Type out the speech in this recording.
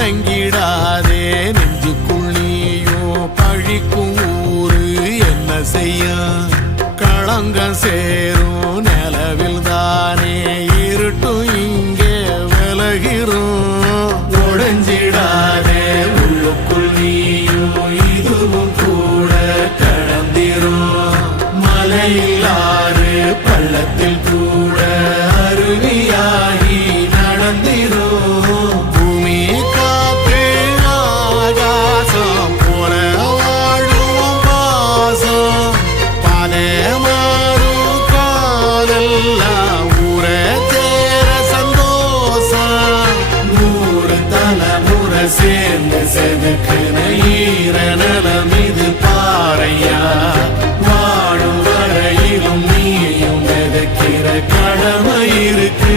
கலங்கிடாதே நெஞ்சுக்குள் நீயோ பழிக்கும் ஊரு என்ன செய்ய களங்கம் சேரும் நிலவில் தானே இருட்டும் இங்கே விலகிறோம் உடைஞ்சிடாதே உள்ளுக்குள் நீயும் இதுவும் கூட கடந்திரும் மலையிலாறு பள்ளத்தில் கூட அருவியாகி நடந்திரும் பூமி காற்று ஆகாசம் போல வாழும் பாசம் பாலே மாறும் காலெல்லாம் ஊரை சேர சந்தோஷம் 100 தலைமுறை சேர்ந்து செதுக்குன ஈரநலம் இது பாறையா வாழும் வரையிலும் நீயும் விதைக்கிற கடமை இருக்கு